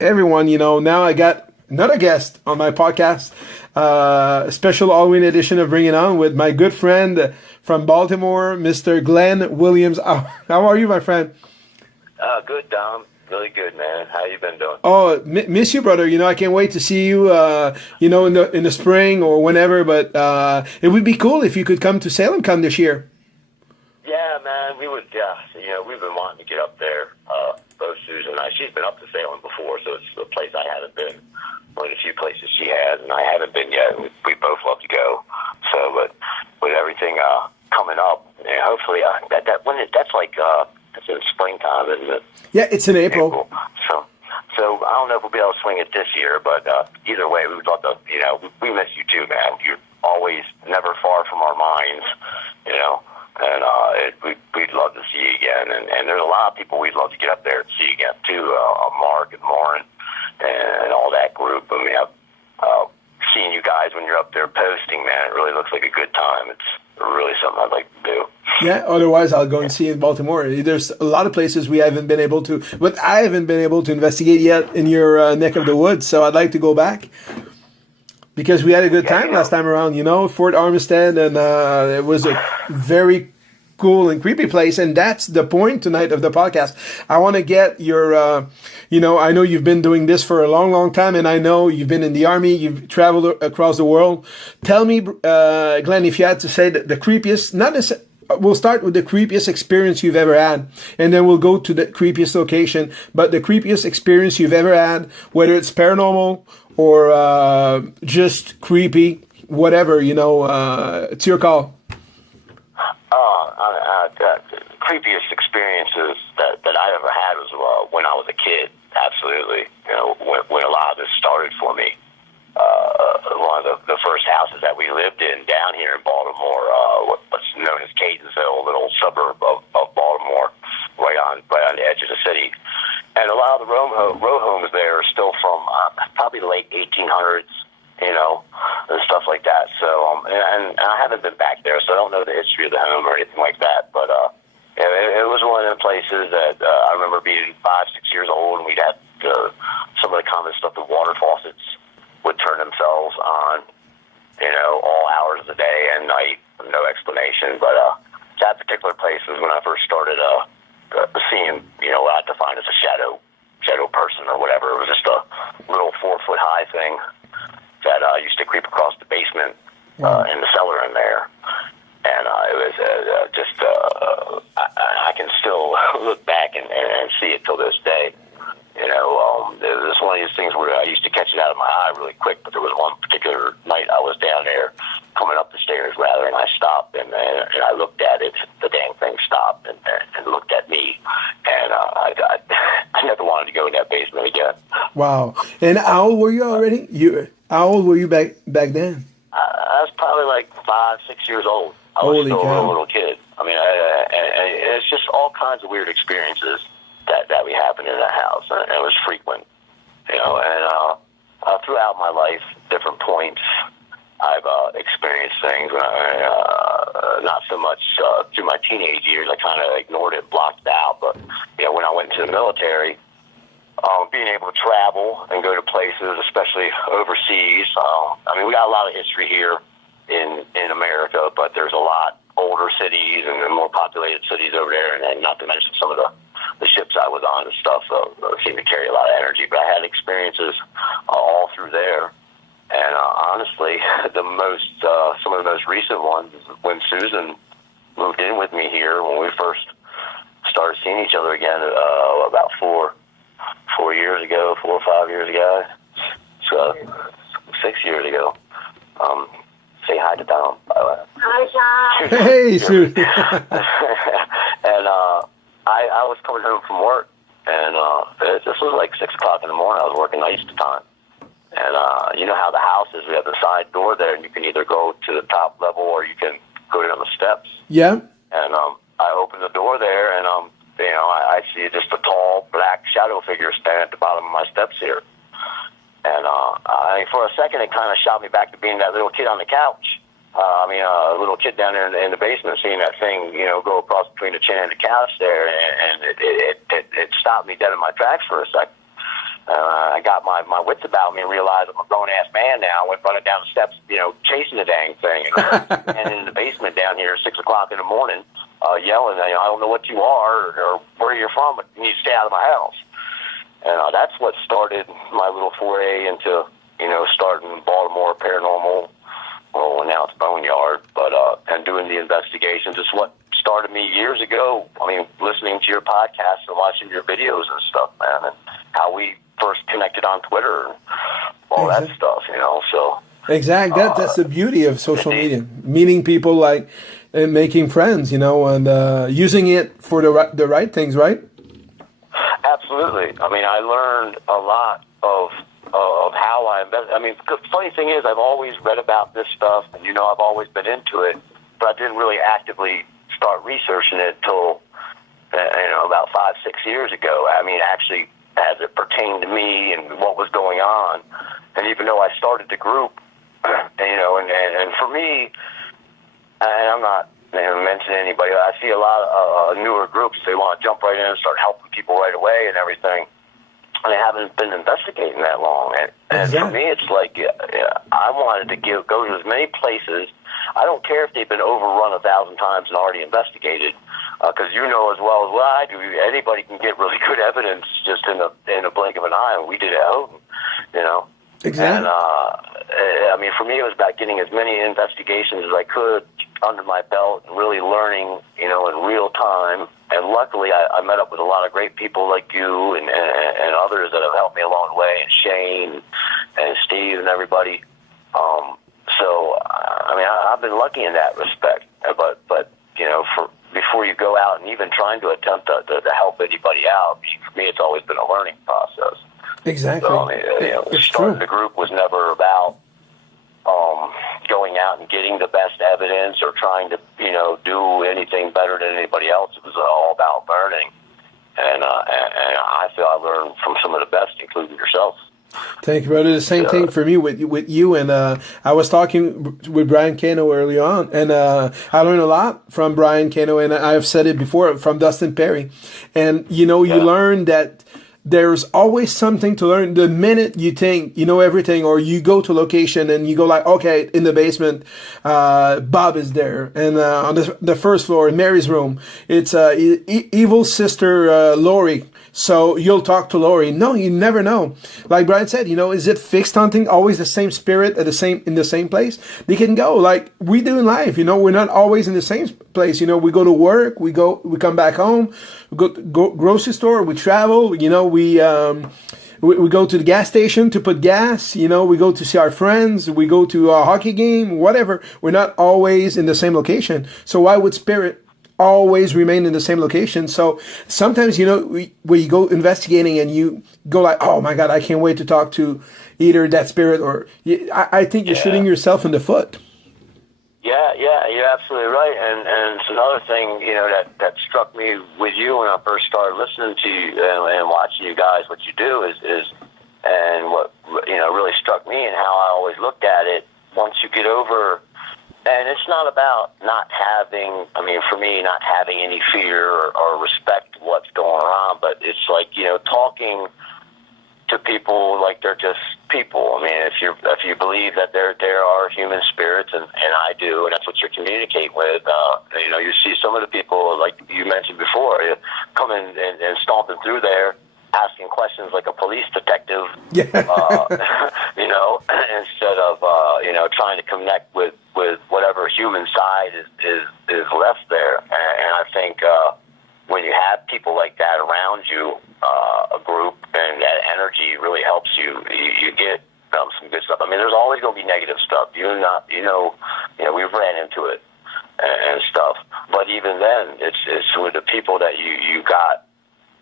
everyone, now I got another guest on my podcast, a special Halloween edition of Bring It On with my good friend from Baltimore, Mr. Glenn Williams. How are you, my friend? Good, Dom. Really good, man. How you been doing? Oh, miss you, brother. I can't wait to see you, in the spring or whenever, but it would be cool if you could come to SalemCon this year. Yeah, man, we would, we've been wanting to get up there, both Susan and I. She's been up to Salem before, so it's a place I haven't been. One of the few places she has, and I haven't been yet. We both love to go. So, but with everything coming up, and hopefully, that's in springtime, isn't it? Yeah, it's in April. So I don't know if we'll be able to swing it this year, but either way, we would love to, we miss you too, man. You're always never far from our minds, and we'd love to see you again. And there's a lot of people we'd love to get up there and see again too, Mark and Lauren and all that group. I mean, I've seen you guys when you're up there posting, man. It really looks like a good time. It's really something I'd like to do. Yeah, otherwise I'll go and see in Baltimore. There's a lot of places we haven't been able to, but I haven't been able to investigate yet in your neck of the woods, so I'd like to go back. Because we had a good time last time around, Fort Armistead, and it was a very cool and creepy place, and that's the point tonight of the podcast. I want to get your, I know you've been doing this for a long, long time, and I know you've been in the Army, you've traveled across the world. Tell me, Glenn, if you had to say the creepiest, not necessarily, we'll start with the creepiest experience you've ever had, and then we'll go to the creepiest location, but the creepiest experience you've ever had, whether it's paranormal or just creepy, whatever, it's your call. The creepiest experiences that I ever had was when I was a kid. Absolutely, when a lot of this started for me. One of the first houses that we lived in down here in Baltimore, what's known as Catonsville, a little suburb of Baltimore, right on the edge of the city. And a lot of the row homes there are still from probably the late 1800s. And stuff like that. So, and I haven't been back there, so I don't know the history of the home or anything like that. But it was one of the places that I remember being 5, 6 years old, and we'd have some of the common stuff. The water faucets would turn themselves on, all hours of the day and night, no explanation. But that particular place was when I first started seeing, what I defined as a shadow person or whatever. It was just a little 4-foot high thing that used to creep across the basement in the cellar in there. And it was I can still look back and see it till this day. It was one of these things where I used to catch it out of my eye really quick, but there was one particular night I was down there, coming up the stairs rather, and I stopped and I looked at it. The dang thing stopped and looked at me, and I never wanted to go in that basement again. Wow. And how old were you already? How old were you back then? I was probably like 5, 6 years old. I was Holy still cow. a little kid. I mean, and it's just all kinds of weird experiences that we happened in that house, and it was frequent, and throughout my life, different points, I've experienced things. Not so much through my teenage years. I kind of ignored it, blocked it out. But when I went into the military, being able to travel and go to places, especially overseas. We got a lot of history here in America, but there's a lot older cities and more populated cities over there, and not to mention some of the ships I was on and stuff seem to carry a lot of energy. But I had experiences all through there, and honestly, some of the most recent ones is when Susan moved in with me here when we first started seeing each other again about 4 years ago, 4 or 5 years ago, so 6 years ago. Say hi to Dom, by the way. Hi, John. Hey, Sue. And I was coming home from work, and this was like 6 o'clock in the morning. I was working nights at the time. And you know how the house is. We have the side door there, and you can either go to the top level or you can go down the steps. Yeah. And I opened the door there, and I see just a tall black shadow figure standing at the bottom of my steps here. And for a second, it kind of shot me back to being that little kid on the couch. A little kid down there in the basement, seeing that thing, go across between the chair and the couch there, and it stopped me dead in my tracks for a second. I got my wits about me and realized I'm a grown-ass man now. I went running down the steps, chasing the dang thing. And in the basement down here at 6 o'clock in the morning, yelling, I don't know what you are or where you're from, but you need to stay out of my house. And that's what started my little foray into, starting Baltimore Paranormal. Well, now it's Boneyard, but and doing the investigations is what started me years ago. I mean, listening to your podcast and watching your videos and stuff, man, and how we first connected on Twitter and all that stuff, so. Exactly. That's the beauty of social media. Meeting people, like, and making friends, and using it for the right things, right? Absolutely. I mean, I learned a lot of how I invest. I mean, the funny thing is, I've always read about this stuff, and I've always been into it, but I didn't really actively start researching it until about 5-6 years ago. I mean, actually, as it pertained to me and what was going on, and even though I started the group, and for me, and I'm not mentioning anybody, I see a lot of newer groups. They want to jump right in and start helping people right away and everything. And I haven't been investigating that long. And for me, it's like, I wanted to go to as many places. I don't care if they've been overrun 1,000 times and already investigated, because as well as what I do, anybody can get really good evidence just in a blink of an eye, and we did it at home, Exactly. And, I mean, for me, it was about getting as many investigations as I could under my belt and really learning, in real time. And luckily, I met up with a lot of great people like you and others that have helped me along the way, and Shane and Steve and everybody. So, I mean, I've been lucky in that respect. But before you go out and even trying to attempt to help anybody out, for me, it's always been a learning process. Exactly. So, starting the group was never about going out and getting the best evidence or trying to, do anything better than anybody else. It was all about learning. And I feel I learned from some of the best, including yourself. Thank you, brother. The same thing for me with you. And I was talking with Brian Cano early on, and I learned a lot from Brian Cano, and I've said it before, from Dustin Perry. And, you learn that there's always something to learn. The minute you think you know everything, or you go to location and you go like, okay, in the basement, Bob is there. And on the first floor, in Mary's room, it's evil sister Lori. So you'll talk to Lori. No, you never know. Like Brian said, is it fixed hunting? Always the same spirit in the same place? They can go like we do in life. We're not always in the same place. We go to work, we come back home, we go grocery store, we travel. We go to the gas station to put gas. We go to see our friends. We go to a hockey game, whatever. We're not always in the same location. So why would spirit always remain in the same location? So sometimes, when you go investigating and you go like, oh my God, I can't wait to talk to either that spirit or, I think you're shooting yourself in the foot. Yeah, you're absolutely right. And it's another thing, that struck me with you when I first started listening to you and watching you guys, what you do is and what, really struck me and how I always looked at it, once you get over. And it's not about not having, for me, not having any fear or respect to what's going on, but it's like, talking to people like they're just people. I mean, if you believe that there are human spirits, and I do, and that's what you're communicating with, you see some of the people, like you mentioned before, coming and stomping through there, asking questions like a police detective, instead of, trying to connect with whatever human side is left there. And I think when you have people like that around you, a group, and that energy really helps you. You get some good stuff. I mean, there's always going to be negative stuff. We've ran into it and stuff. But even then, it's with the people that you got,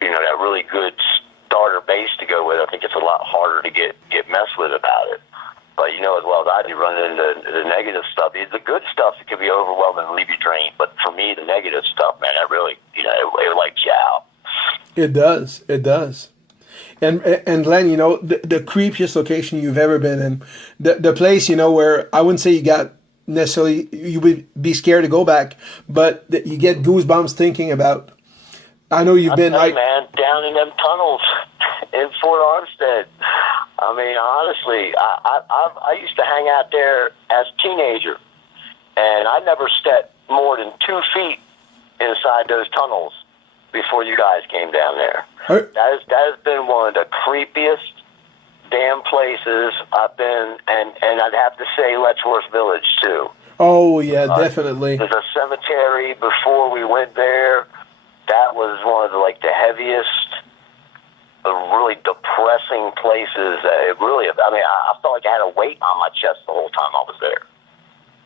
that really good starter base to go with. I think it's a lot harder to get messed with about it. But as well as I do, run into the negative stuff. The good stuff, it can be overwhelming and leave you drained. But for me, the negative stuff, man, that really, it lights you out. It does. And Glenn, the creepiest location you've ever been in, the place, where I wouldn't say you got necessarily, you would be scared to go back, but you get goosebumps thinking about. I know you've been like, man, down in them tunnels in Fort Armstead, I mean, honestly, I used to hang out there as a teenager, and I never stepped more than 2 feet inside those tunnels before you guys came down there. That has been one of the creepiest damn places I've been, and I'd have to say Letchworth Village too. Oh yeah, definitely. There's a cemetery before we went there. That was one of the heaviest, really depressing places. It really, I mean, I felt like I had a weight on my chest the whole time I was there.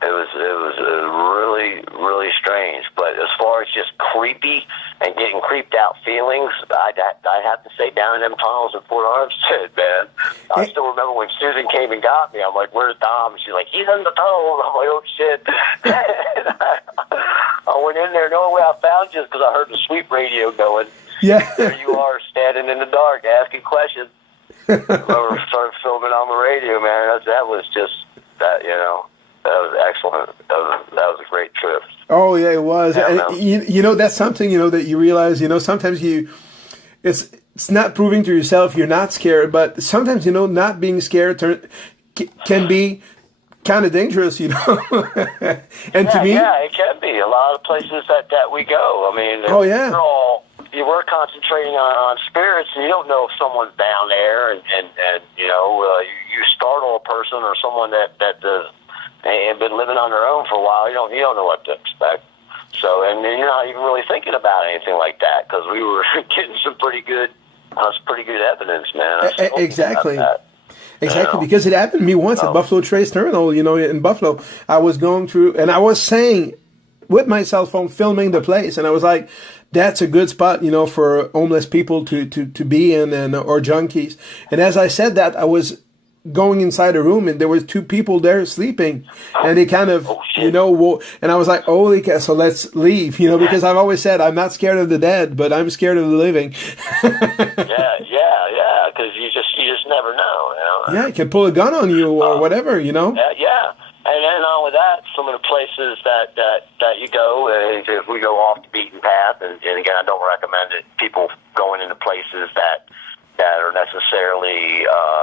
It was really, really strange. But as far as just creepy and getting creeped out feelings, I'd have to say down in them tunnels in Fort Armstead, man. I still remember when Susan came and got me. I'm like, "Where's Dom?" And she's like, "He's in the tunnels." I'm like, "Oh shit!" I went in there. The only way I found you is because I heard the sweep radio going. Yeah. There you are, standing in the dark, asking questions. I started filming on the radio, man. That was just that, you know. That was excellent. That was a great trip. Oh yeah, it was. And, you know, that's something, you know, that you realize, you know, sometimes it's not proving to yourself you're not scared, but sometimes, you know, not being scared can be kind of dangerous, you know. And to me, yeah, it can be. A lot of places that we go. I mean, oh yeah, you were concentrating on spirits, and you don't know if someone's down there, and you know, you startle a person or someone that and been living on their own for a while. You don't know what to expect. So, and you're not even really thinking about anything like that because we were getting some pretty good evidence, man. Exactly. Exactly, because it happened to me once at Buffalo Trace Terminal, you know, in Buffalo. I was going through, and I was saying, with my cell phone, filming the place, and I was like, that's a good spot, you know, for homeless people to be in, or junkies. And as I said that, I was going inside a room, and there was 2 people there sleeping, and they kind of, you know, and I was like, holy cow, so let's leave, you know, because I've always said I'm not scared of the dead, but I'm scared of the living. yeah, because you just never know, you know. Yeah, it can pull a gun on you or whatever, you know. Yeah. And then not only that, some of the places that you go, if we go off the beaten path, and again, I don't recommend it, people going into places that are necessarily,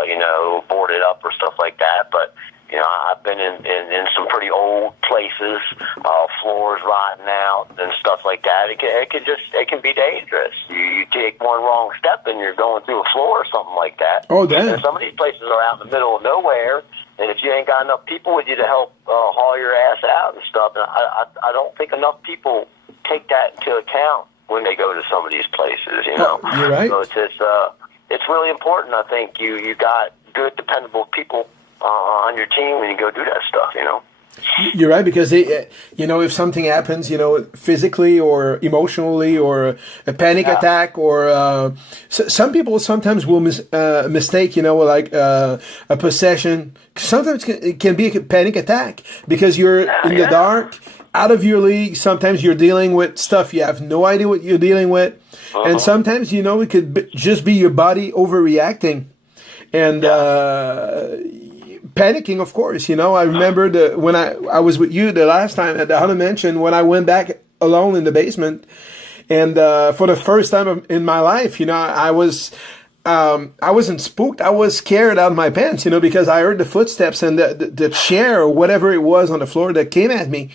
you know, boarded up or stuff like that. But, you know, I've been in some pretty old places, floors rotting out and stuff like that. It can be dangerous. You take one wrong step and you're going through a floor or something like that. Oh, damn. And some of these places are out in the middle of nowhere, and if you ain't got enough people with you to help haul your ass out and stuff, and I don't think enough people take that into account when they go to some of these places, you know. You're right. So it's really important. I think you got good, dependable people on your team when you go do that stuff, you know. You're right, because you know, if something happens, you know, physically or emotionally, or a panic attack, or some people sometimes will mistake, you know, like a possession. Sometimes it can be a panic attack because you're in the dark, out of your league. Sometimes you're dealing with stuff you have no idea what you're dealing with, and sometimes, you know, it could just be your body overreacting, and panicking, of course. You know, I remember when I was with you the last time at the Haunted Mansion, when I went back alone in the basement, and for the first time in my life, you know, I wasn't spooked. I was scared out of my pants, you know, because I heard the footsteps and the chair or whatever it was on the floor that came at me.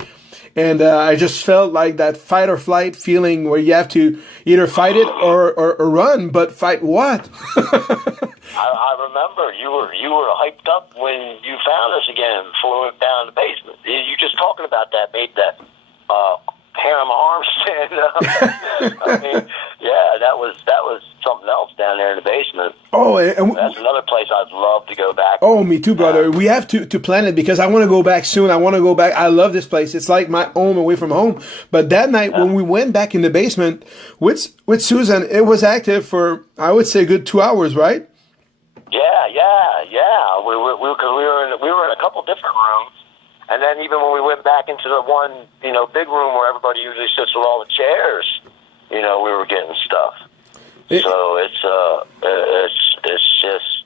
And I just felt like that fight or flight feeling where you have to either fight it or run, but fight what? I remember you were hyped up when you found us again before we went down the basement. You just talking about that made that hair on my arms stand up. I mean, yeah, that was something else down there in the basement. Oh, and that's another place I'd love to go back. Oh, me too, brother. We have to plan it because I want to go back soon. I want to go back. I love this place. It's like my home away from home. But that night when we went back in the basement with Susan, it was active for, I would say, a good 2 hours, right? Yeah. We were in a couple different rooms. And then even when we went back into the one, you know, big room where everybody usually sits with all the chairs, you know, we were getting stuff. So it's just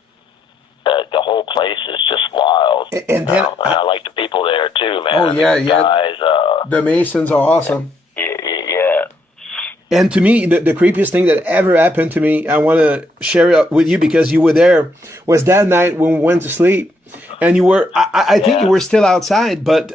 the whole place is just wild. And I like the people there too, man. Oh yeah, Guys, the Masons are awesome. Yeah. And to me, the creepiest thing that ever happened to me, I want to share it with you because you were there, was that night when we went to sleep. And you were, I think you were still outside, but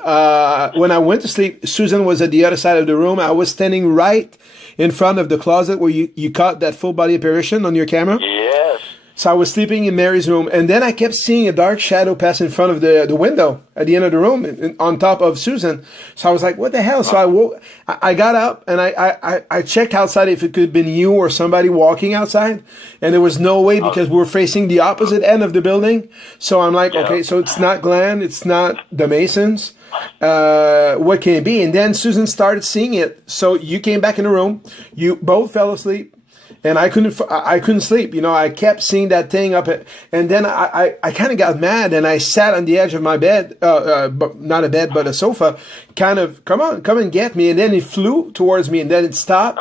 when I went to sleep, Susan was at the other side of the room. I was standing right in front of the closet where you caught that full body apparition on your camera. Yes. So I was sleeping in Mary's room, and then I kept seeing a dark shadow pass in front of the window at the end of the room on top of Susan. So I was like, what the hell? So I woke, I got up and I checked outside if it could have been you or somebody walking outside. And there was no way because we were facing the opposite end of the building. So I'm like, okay, so it's not Glenn, it's not the Masons. What can it be? And then Susan started seeing it. So you came back in the room, you both fell asleep. And I couldn't sleep. You know, I kept seeing that thing and then I kind of got mad and I sat on the edge of my bed, but not a bed, but a sofa, kind of, come and get me. And then it flew towards me and then it stopped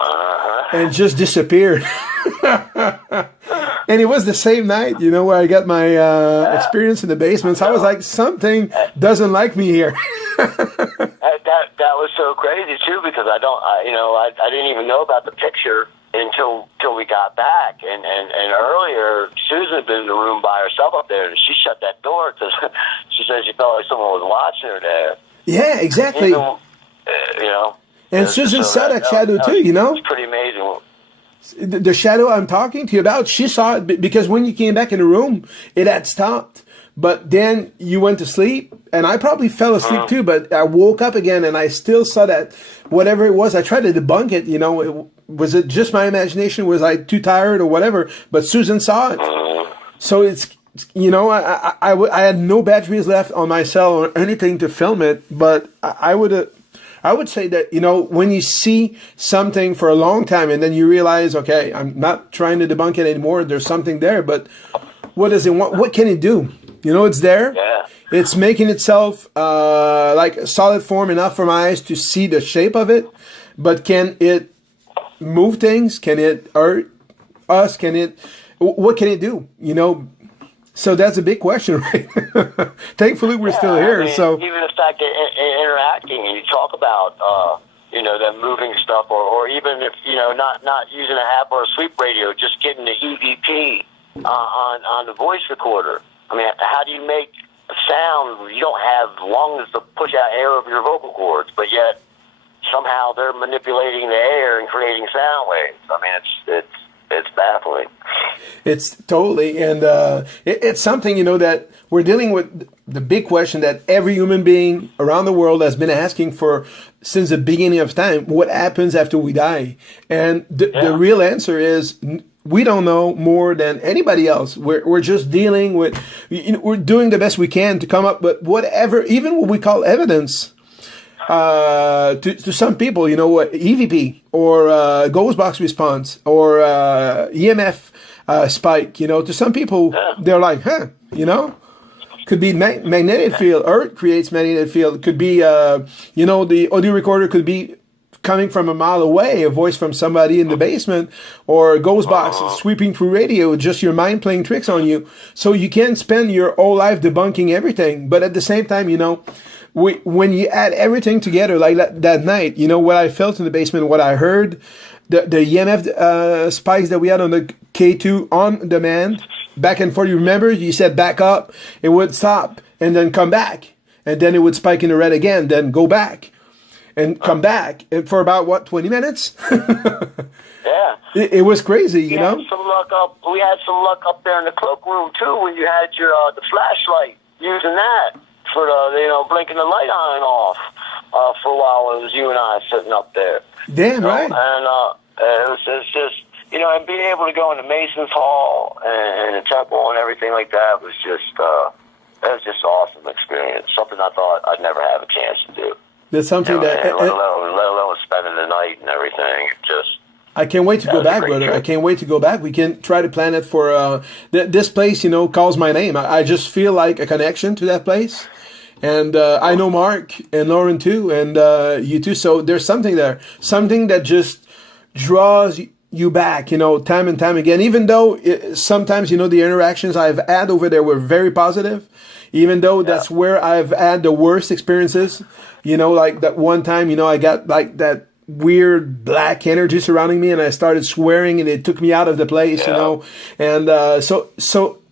and just disappeared. And it was the same night, you know, where I got my experience in the basement. So I was like, something doesn't like me here. That was so crazy too, because I didn't even know about the picture until we got back, and earlier Susan had been in the room by herself up there, and she shut that door because she said she felt like someone was watching her there. Yeah, exactly. Even, you know, and Susan saw that shadow too. You know, it's pretty amazing. The shadow I'm talking to you about, she saw it because when you came back in the room, it had stopped. But then you went to sleep, and I probably fell asleep too, but I woke up again, and I still saw that, whatever it was, I tried to debunk it, you know, was it just my imagination? Was I too tired or whatever? But Susan saw it. So it's, you know, I had no batteries left on my cell or anything to film it, but I would say that, you know, when you see something for a long time and then you realize, okay, I'm not trying to debunk it anymore, there's something there, but what does it want? What can it do? You know, it's there. Yeah. It's making itself like a solid form enough for my eyes to see the shape of it. But can it move things? Can it hurt us? What can it do? You know, so that's a big question, right? Thankfully, we're still here. So even the fact that interacting and you talk about, you know, them moving stuff, or even if, you know, not using an app or a sleep radio, just getting the EVP on the voice recorder. I mean, how do you make a sound where you don't have lungs to push out air over your vocal cords, but yet somehow they're manipulating the air and creating sound waves? I mean, it's baffling. It's totally, and it's something, you know, that we're dealing with the big question that every human being around the world has been asking for since the beginning of time. What happens after we die? And the real answer is, we don't know more than anybody else. We're just dealing with, you know, we're doing the best we can to come up with whatever, even what we call evidence. To some people, you know, what EVP or ghost box response or EMF spike. You know, to some people, they're like, you know, could be magnetic field. Earth creates magnetic field. It could be, you know, the audio recorder could be coming from a mile away, a voice from somebody in the basement, or a ghost box sweeping through radio, just your mind playing tricks on you. So you can spend your whole life debunking everything, but at the same time, you know, when you add everything together, like that night, you know, what I felt in the basement, what I heard, the EMF spikes that we had on the K2 on demand, back and forth. You remember, you said back up, it would stop and then come back, and then it would spike in the red again, then go back and come back, and for about 20 minutes. Yeah, it was crazy, you know. We had some luck up there in the cloakroom too when you had your the flashlight, using that for the, you know, blinking the light on and off for a while. It was you and I sitting up there. Damn right. And it's just, you know, and being able to go into Mason's Hall and the temple and everything like that was just an awesome experience. Something I thought I'd never have a chance to do. That's something, you know, that, let alone spending the night and everything. I can't wait to go back, brother. Trip. I can't wait to go back. We can try to plan it for this place. You know, calls my name. I just feel like a connection to that place, and I know Mark and Lauren too, and you too. So there's something there, something that just draws you back. You know, time and time again. Even though sometimes, you know, the interactions I've had over there were very positive. Even though that's where I've had the worst experiences, you know, like that one time, you know, I got like that weird black energy surrounding me, and I started swearing, and it took me out of the place, you know. And so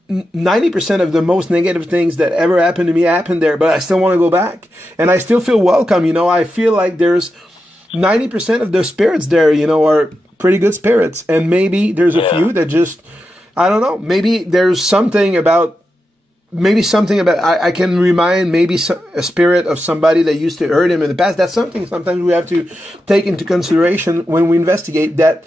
90% of the most negative things that ever happened to me happened there, but I still want to go back, and I still feel welcome. You know, I feel like there's 90% of the spirits there, you know, are pretty good spirits, and maybe there's a few that just, I don't know, maybe there's something about. I can remind maybe a spirit of somebody that used to hurt him in the past. That's something sometimes we have to take into consideration when we investigate, that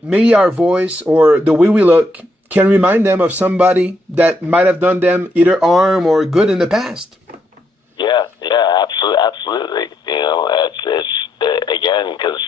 maybe our voice or the way we look can remind them of somebody that might have done them either harm or good in the past. Yeah, absolutely. You know, it's again, because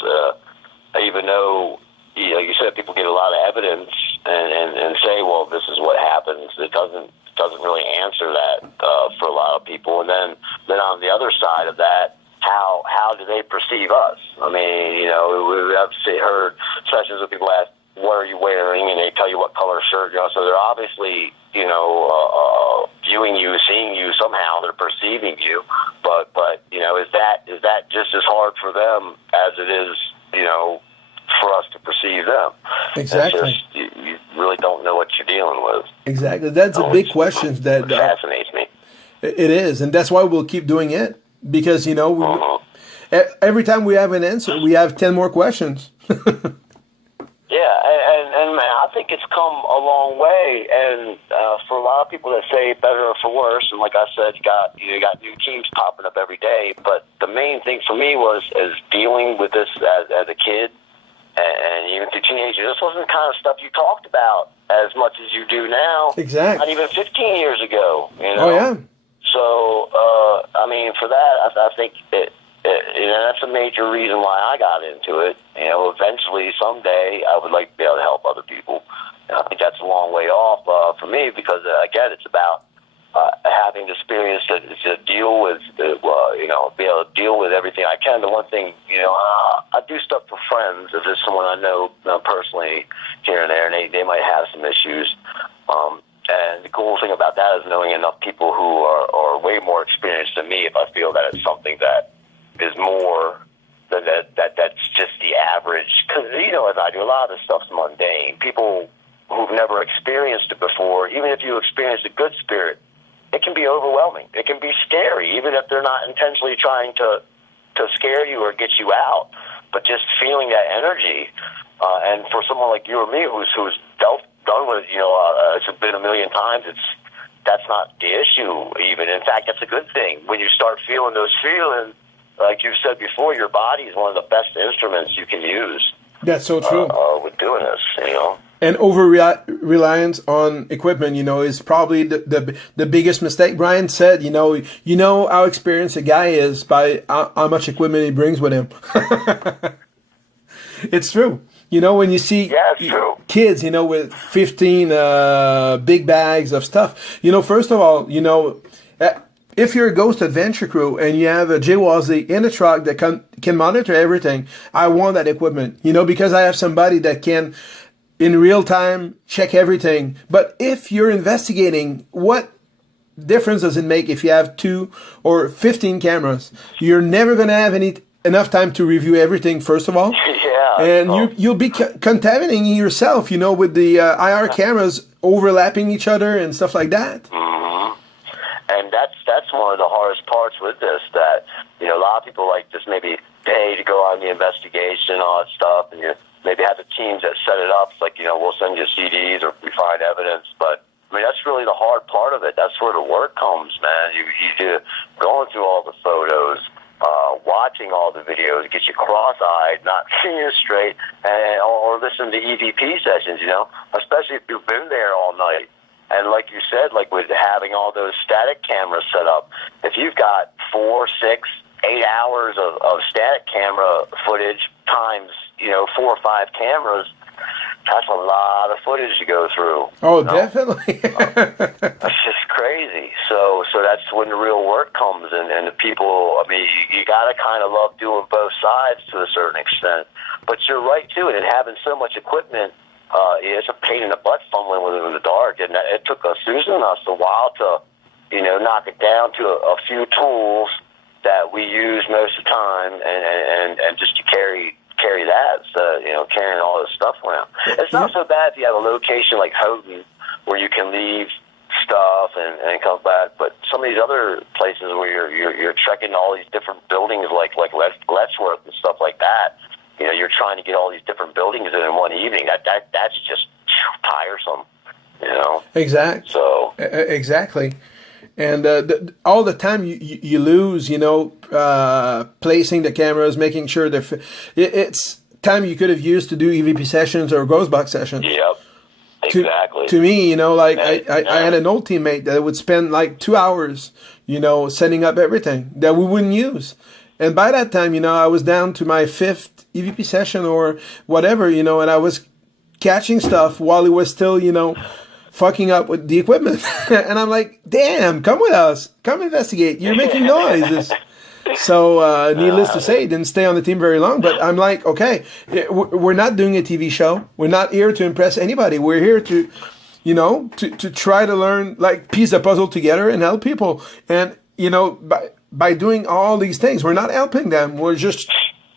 I even know, like you said, people get a lot of evidence and say, well, this is what happens. It doesn't really answer that for a lot of people. And then on the other side of that, how do they perceive us? I mean, you know, we have heard sessions where people ask, what are you wearing? And they tell you what color shirt, you know, so they're obviously, you know, viewing you, seeing you somehow, they're perceiving you. But you know, is that just as hard for them as it is, you know, for us to perceive them? Exactly. You really don't know what you're dealing with. Exactly. That's a big question that fascinates me. It is, and that's why we'll keep doing it, because, you know, every time we have an answer, we have 10 more questions. Yeah, and I think it's come a long way, and for a lot of people that say better or for worse, and like I said, you got new teams popping up every day. But the main thing for me was dealing with this as a kid, and even through teenager. This wasn't the kind of stuff you talked about as much as you do now. Exactly. Not even 15 years ago. You know? Oh yeah. So I mean, for that, I think you know, that's a major reason why I got into it. You know, eventually, someday, I would like to be able to help other people. And I think that's a long way off for me, because, again, it's about having the experience to deal with, you know, be able to deal with everything I can. The one thing, you know, I do stuff for friends. If there's someone I know personally here and there, and they might have some issues. And the cool thing about that is knowing enough people who are way more experienced than me, if I feel that it's something that is more than that's just the average. Because, you know, as I do, a lot of this stuff's mundane. People who've never experienced it before, even if you experience a good spirit, it can be overwhelming. It can be scary, even if they're not intentionally trying to scare you or get you out. But just feeling that energy, and for someone like you or me who's done with it, you know, it's been a million times, that's not the issue even. In fact, that's a good thing. When you start feeling those feelings, like you said before, your body is one of the best instruments you can use. That's so true. With doing this, you know. And over-reliance on equipment, you know, is probably the biggest mistake. Brian said, you know how experienced a guy is by how much equipment he brings with him. It's true. You know, when you see kids, you know, with 15 big bags of stuff, you know, first of all, you know, if you're a ghost adventure crew and you have a Jay Wazley in a truck that can monitor everything, I want that equipment, you know, because I have somebody that can, in real time, check everything. But if you're investigating, what difference does it make if you have 2 or 15 cameras? You're never going to have enough time to review everything, first of all. And you'll be contaminating yourself, you know, with the IR cameras overlapping each other and stuff like that. Mm-hmm. And that's one of the hardest parts with this, that, you know, a lot of people like just maybe pay to go on the investigation, all that stuff, and you maybe have the teams that set it up. It's like, you know, we'll send you CDs or we find evidence. But, I mean, that's really the hard part of it. That's where the work comes, man. You do going through all the photos, watching all the videos, get you cross-eyed, not seeing you straight, or listen to EVP sessions, you know, especially if you've been there all night. And like you said, like with having all those static cameras set up, if you've got 4, 6, 8 hours of static camera footage times, you know, 4 or 5 cameras, that's a lot of footage to go through. Oh, you know? Definitely. That's just crazy. So that's when the real work comes, and the people, I mean, you got to kind of love doing both sides to a certain extent. But you're right, too, and having so much equipment, it's a pain in the butt fumbling with it in the dark. And it took Susan and us a while to, you know, knock it down to a few tools that we use most of the time, and just to carry that, so, carrying all this stuff around. It's not so bad if you have a location like Houghton where you can leave stuff and come back, but some of these other places where you're trekking all these different buildings like Letchworth and stuff like that, you're trying to get all these different buildings in one evening. That's just tiresome, Exactly. And all the time you lose, placing the cameras, making sure it's time you could have used to do EVP sessions or ghost box sessions. Yep, exactly. To me, I had an old teammate that would spend like 2 hours, setting up everything that we wouldn't use. And by that time, I was down to my 5th EVP session or whatever, and I was catching stuff while he was still, fucking up with the equipment. And I'm like, damn, come with us. Come investigate. You're making noises. So, needless to say, didn't stay on the team very long. But I'm like, okay, we're not doing a TV show. We're not here to impress anybody. We're here to, to try to learn, like, piece the puzzle together and help people. And, by doing all these things, we're not helping them. We're just,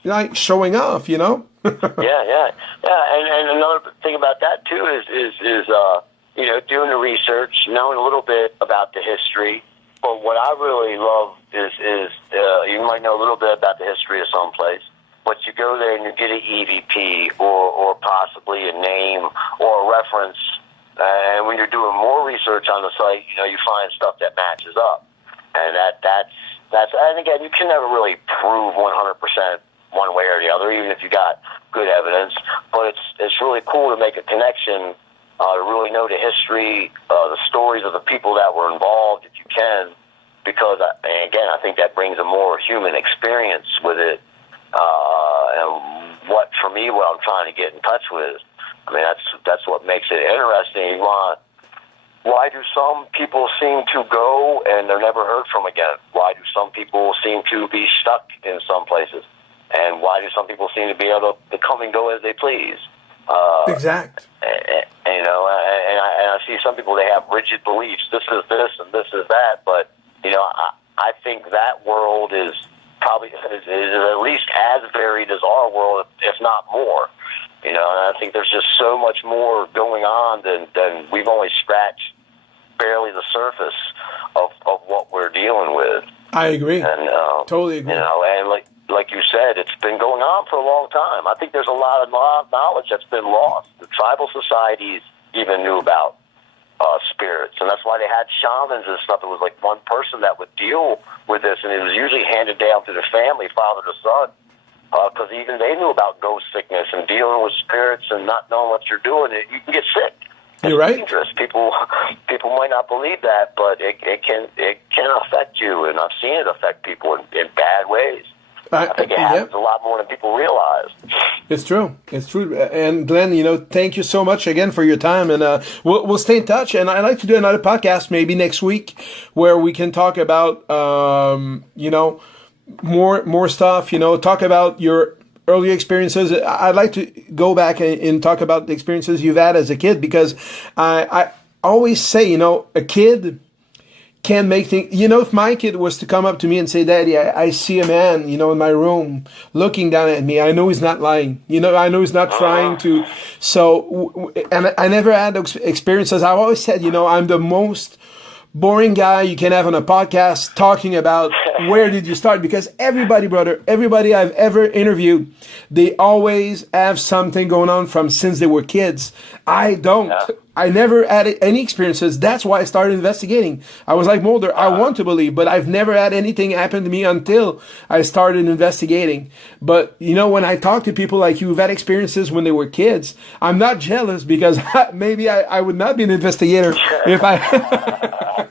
like, showing off, Yeah. And another thing about that, too, is doing the research, knowing a little bit about the history. But what I really love is you might know a little bit about the history of some place, but you go there and you get an EVP or possibly a name or a reference, and when you're doing more research on the site, you find stuff that matches up, and that's and again, you can never really prove 100% one way or the other, even if you got good evidence. But it's really cool to make a connection. To really know the history, the stories of the people that were involved, if you can, because, again, I think that brings a more human experience with it. And what I'm trying to get in touch with, that's what makes it interesting. Why do some people seem to go and they're never heard from again? Why do some people seem to be stuck in some places? And why do some people seem to be able to come and go as they please? Exact. And I see some people, they have rigid beliefs. This is this and this is that. But, I think that world is probably is at least as varied as our world, if not more. And I think there's just so much more going on than we've only scratched barely the surface of what we're dealing with. I agree. And, totally agree. And like you said, it's been going on for a long time. I think there's a lot of knowledge that's been lost. The tribal societies even knew about spirits, and that's why they had shamans and stuff. It was like one person that would deal with this, and it was usually handed down to the family, father to son, because even they knew about ghost sickness and dealing with spirits and not knowing what you're doing. You can get sick. You're right. Dangerous. People might not believe that, but it can affect you, and I've seen it affect people in bad ways. I think it happens a lot more than people realize. It's true. It's true. And Glenn, thank you so much again for your time. And we'll stay in touch. And I'd like to do another podcast maybe next week where we can talk about, more stuff, talk about your early experiences. I'd like to go back and talk about the experiences you've had as a kid, because I always say, a kid can make things. If my kid was to come up to me and say, Daddy, I see a man, in my room looking down at me, I know he's not lying. I know he's not trying to. So, and I never had those experiences. I always said, I'm the most boring guy you can have on a podcast talking about where did you start, because everybody I've ever interviewed, they always have something going on from since they were kids. I don't. I never had any experiences. That's why I started investigating. I was like Mulder, I want to believe, but I've never had anything happen to me until I started investigating. But, when I talk to people like you who've had experiences when they were kids, I'm not jealous, because maybe I would not be an investigator if I...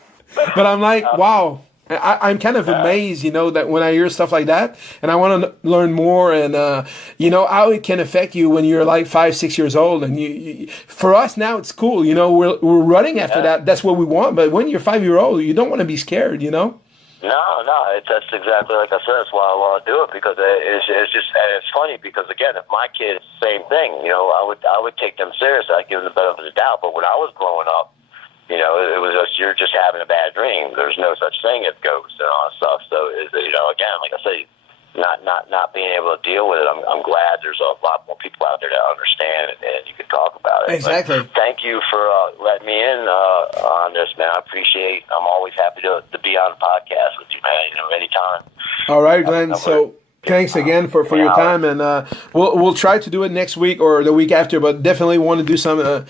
But I'm like, wow. I'm kind of amazed, that when I hear stuff like that, and I want to learn more, and how it can affect you when you're like 5-6 years old, and you for us now it's cool, we're running after that. That's what we want. But when you're 5-year-old, you don't want to be scared, No, that's exactly like I said. That's why I want to do it, because it's just, and it's funny because, again, if my kids, same thing, I would take them seriously. I'd give them the benefit of the doubt. But when I was growing up, it was just you're just having a bad dream. There's no such thing as ghosts and all that stuff. So, again, like I say, not being able to deal with it. I'm glad there's a lot more people out there that understand it, and you can talk about it. Exactly. But thank you for letting me in on this, man. I appreciate. I'm always happy to be on the podcast with you, man. Anytime. All right, Glenn. Thanks again for your time, and we'll try to do it next week or the week after, but definitely want to do some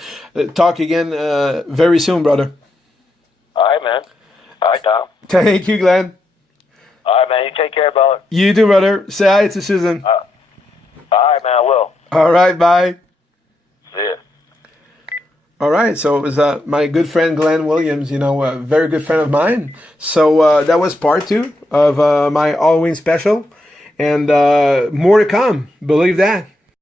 talk again very soon, brother. All right, man. All right, Tom. Thank you, Glenn. All right, man. You take care, brother. You too, brother. Say hi to Susan. All right, man. I will. All right, bye. See ya. All right, so it was my good friend Glenn Williams, a very good friend of mine. So that was part 2 of my Halloween special. And more to come, believe that.